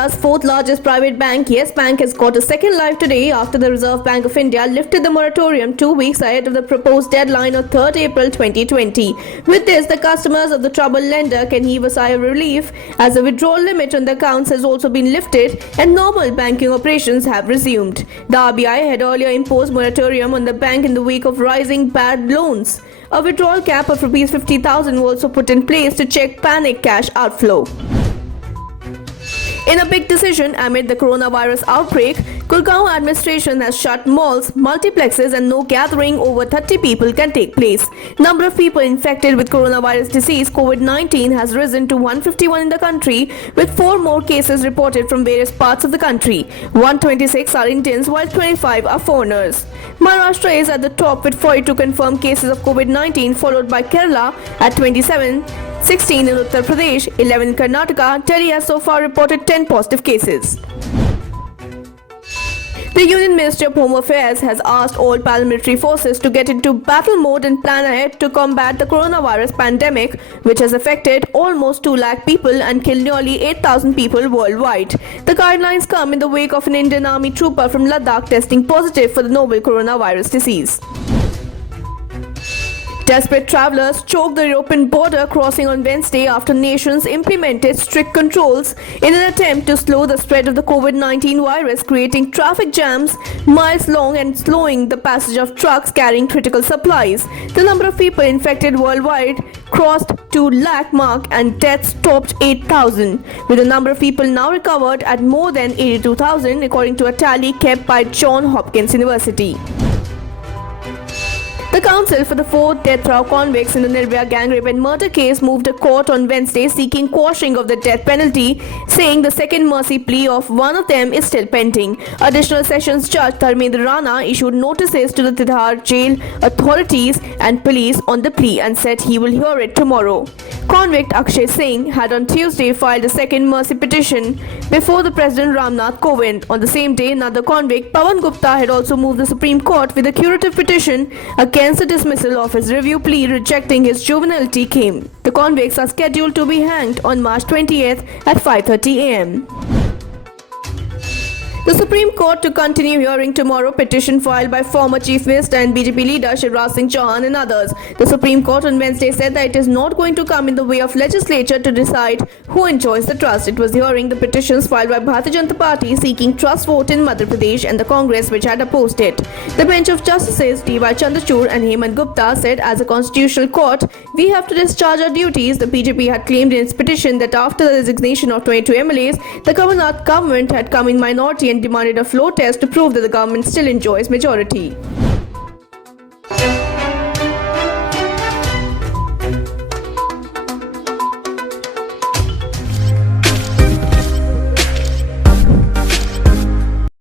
India's fourth largest private bank, Yes Bank, has got a second life today after the Reserve Bank of India lifted the moratorium 2 weeks ahead of the proposed deadline of 3rd April 2020. With this, the customers of the troubled lender can heave a sigh of relief as the withdrawal limit on the accounts has also been lifted and normal banking operations have resumed. The RBI had earlier imposed moratorium on the bank in the wake of rising bad loans. A withdrawal cap of Rs 50,000 was also put in place to check panic cash outflow. In a big decision amid the coronavirus outbreak, GURGAON administration has shut malls, multiplexes and no gathering over 30 people can take place. Number of people infected with coronavirus disease COVID-19 has risen to 151 in the country, with 4 more cases reported from various parts of the country. 126 are Indians while 25 are foreigners. Maharashtra is at the top with 42 confirmed cases of COVID-19, followed by Kerala at 27, 16 in Uttar Pradesh, 11 in Karnataka. Delhi has so far reported 10 positive cases. The Union Ministry of Home Affairs has asked all paramilitary forces to get into battle mode and plan ahead to combat the coronavirus pandemic, which has affected almost 2 lakh people and killed nearly 8,000 people worldwide. The guidelines come in the wake of an Indian Army trooper from Ladakh testing positive for the novel coronavirus disease. Desperate travelers choked the European border crossing on Wednesday after nations implemented strict controls in an attempt to slow the spread of the COVID-19 virus, creating traffic jams miles long and slowing the passage of trucks carrying critical supplies. The number of people infected worldwide crossed 2 lakh mark and deaths topped 8,000, with the number of people now recovered at more than 82,000, according to a tally kept by Johns Hopkins University. The counsel for the 4 death row convicts in the Nirbhaya gang rape and murder case moved to court on Wednesday seeking quashing of the death penalty, saying the second mercy plea of one of them is still pending. Additional Sessions Judge Dharmendra Rana issued notices to the Tihar jail authorities and police on the plea and said he will hear it tomorrow. Convict Akshay Singh had on Tuesday filed a second mercy petition before the President Ramnath Kovind. On the same day, another convict, Pawan Gupta, had also moved the Supreme Court with a curative petition against the dismissal of his review plea, rejecting his juvenility claim. The convicts are scheduled to be hanged on March 20th at 5:30 a.m. The Supreme Court to continue hearing tomorrow petition filed by former Chief Minister and BJP leader Shivraj Singh Chauhan and others. The Supreme Court on Wednesday said that it is not going to come in the way of legislature to decide who enjoys the trust. It was hearing the petitions filed by Bharatiya Janata Party seeking trust vote in Madhya Pradesh and the Congress, which had opposed it. The bench of Justices D.Y. Chandrachud and Hemant Gupta said, as a constitutional court, we have to discharge our duties. The BJP had claimed in its petition that after the resignation of 22 MLAs, the Kamalnath government had come in minority and demanded a floor test to prove that the government still enjoys majority.